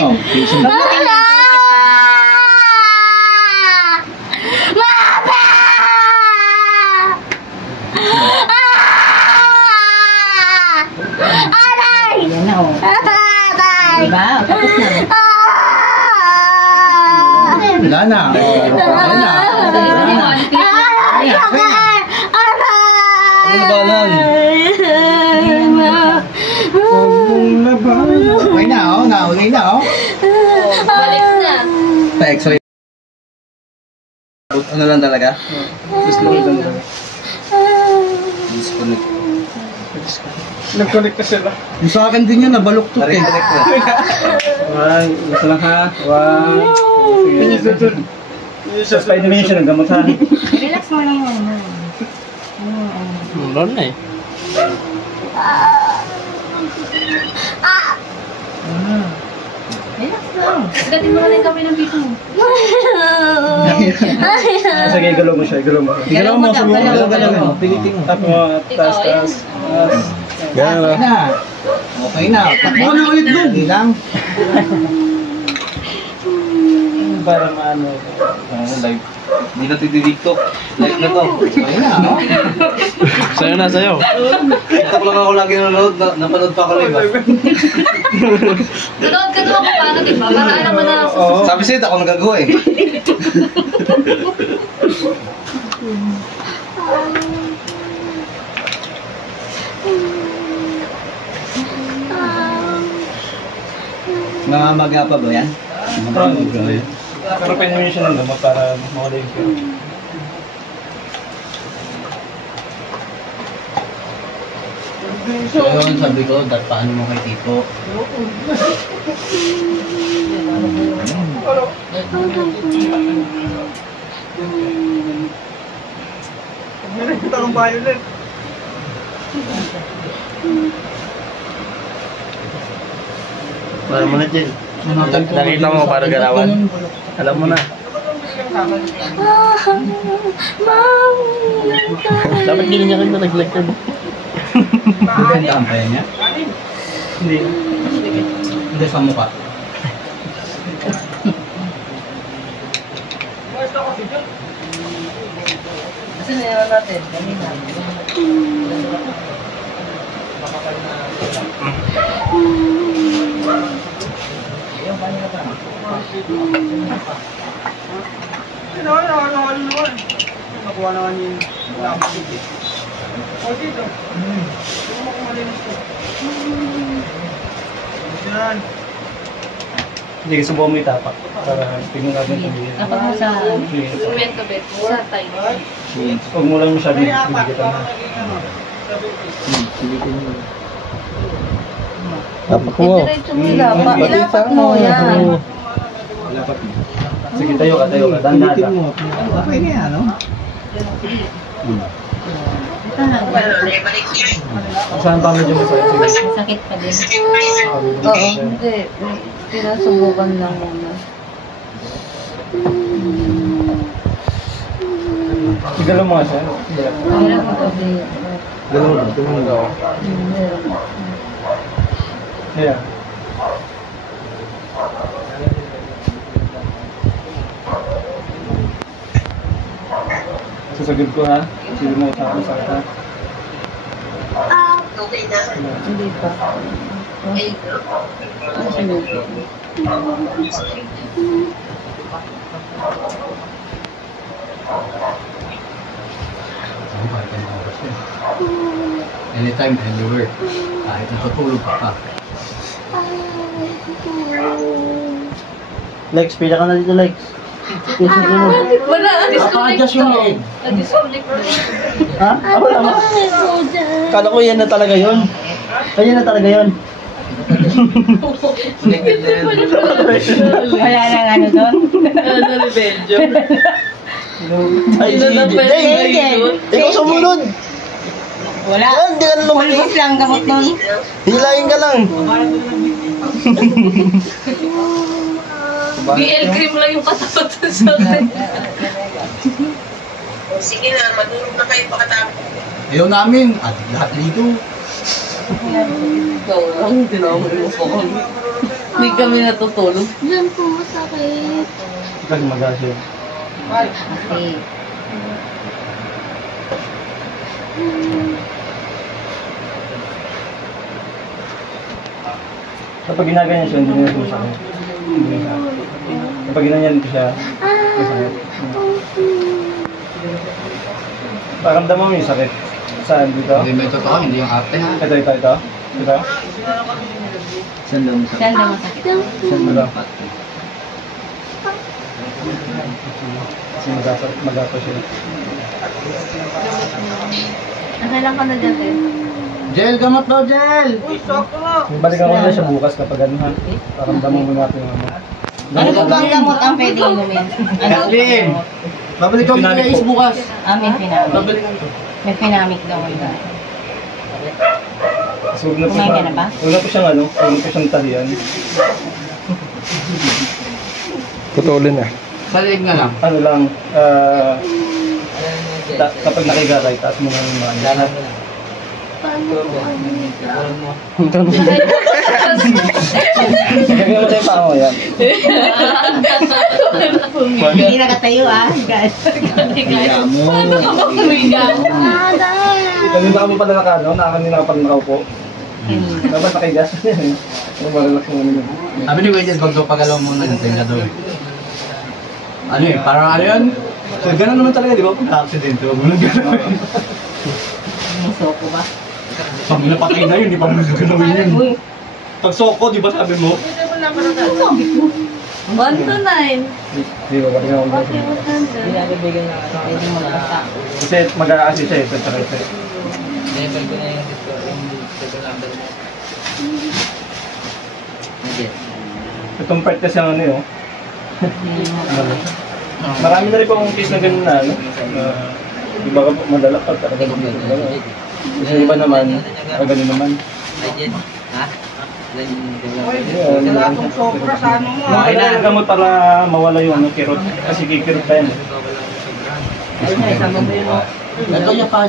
Oh, patient. Yan na, oh. Diba? Tapos na. Wala na. Wala na. Ano ba lang? Okay na, oh. Nauli na, oh. Balik na. Pa-x-ray. Ano lang talaga? Disconnect lang talaga. Disconnect. Nag-connect na sila. Yung sa akin din yan, nabaluktot eh. One, isa lang ha. One. Sige. Sa Spider-Man siya naggamot ha. Relax mo lang yan. Meron na eh. Relax lang. Gatin mo na rin kami ng pito mo. Sige, igalaw mo siya. Igalaw mo. Galaw mo daw, galaw mo. Pilitin mo. Tap mo. Taas, taas. Okay na. Okay na. Takbo na ulit doon. Ilang. Para maano. Live. Hindi na TikTok. Live na to. Okay na. Sayo na, sayo. TikTok lang ako lagi nanonood. Napanood pa ako live. Nanood ka naman paano, diba? Para alam mo na sa Sabi sa'yo, ako nagagawa eh. Namamaga pa ba yan? Namamaga ba yan? Pero pwede mo siya ng gamot para mawala yung pera. So yun, sabi ko, paano mo kay Tito? Ito ang violet. Para mo na dyan. Nakita mo para galawan. Alam mo na. Dapat ganyan niya kayo nag-lecture. Bibenta ang kaya niya? Hindi. Hindi sa mukha. Kasi nila natin, kanina. Nakuha naman yung o dito. Tignan mo kung malinis ko. Diyan. Hindi, subuhan mo itapak. Para tingnan natin kung hindi. Dapat mo sa... instrumento bet. Sa tayo. Huwag mo lang masyado yung pinigitan mo. Tapak mo. Diretso mo ilapat. Ilapat mo yan. Lapat mo. Sige, tayo ka, tayo ka. Dandada. Okay na yan, no? Ito lang. Saan pa medyo masakit? Masakit pa din. Oo, hindi. Pinasubukan lang muna. Sigalo mo nga siya. Hirap mo kasi. Galaw lang, tumulong daw. Yeah. Sasagod ko ha. Sige mo sa ako sa ha. Okay na. Hindi pa. Anytime, anywhere. Kahit natutulog ka pa. Lex, pila ka na dito, Lex. Wala, Napaka-adjust yung leg. disconnect. Ha? Wala mo. Kala ko yan na talaga yun. Ayan na talaga yun. Wala nang ano doon? Ano, rebeljo? Ay, ikaw sumunod. Wala. Yan, di ka na lumaki. Pulbos lang gamot doon. Hilahin ka lang. BL cream lang yung katapat sa akin. Sige na, matulog na kayo pagkatapos. Ayaw namin. At lahat dito. Ikaw lang, tinawag mo ko. Hindi kami natutulog. Diyan po, sakit. Kasi mag-asya. Kasi, Kapag ginaganyan siya, hindi niya sumasakit. Hindi niya. Kapag ginanyan ko siya, masakit. Paramdaman mo yung sakit. Saan? Dito? Hindi may totoo, hindi yung arte ha. Ito. Ito? Saan daw masakit? saan daw masakit? Ito. Kasi mag-ato siya. Nakailan ka na dyan, eh? Gel, gamot daw, Gel! Balikan ko na siya bukas kapag ano ha. Paramdaman mo natin yung ano. Ano ba bang gamot ang pwede inumin? Kathleen! Babalik kami kaya is bukas. May pinamik. Babalikan ko. May pinamik daw. So, huwag na po Kumain ka na ba? Huwag na po siyang ano, huwag na po siyang talian. Putulin na. Sa leeg na lang. Ano lang, kapag nakigaray, taas mo nga yung mga Gagawin mo tayo pa ako yan. Hindi nakatayo, guys. Higa mo. Kanina ka mo pala kanina ka pala nakaupo. Dapat nakigas. Ano ba, relax mo naman yun. Sabi ni Wedges, wag daw pagalaw muna ng tenga daw eh. Ano eh, parang ano yun? So, gano'n naman talaga, di ba? Pag na-accident, wag mo lang gano'n. Soko ba? Pag napatay na yun, di pa naman gagalawin yun. Pag soko, di ba sabi mo? 1 to 9. Hindi ba, balik ako mo. Binabibigyan na pwede mo basta. Kasi mag-aasi siya eh, sa sakit eh. Itong part kasi ang ano yun. Marami na rin po akong case na ganun na ano. Di ba madala pa talaga ng kasi iba naman, ganun naman. Okay na yung gamot para mawala yung ano, kirot. Kasi kikirot pa yan. Ay, sama mo yun. Ito niya pa.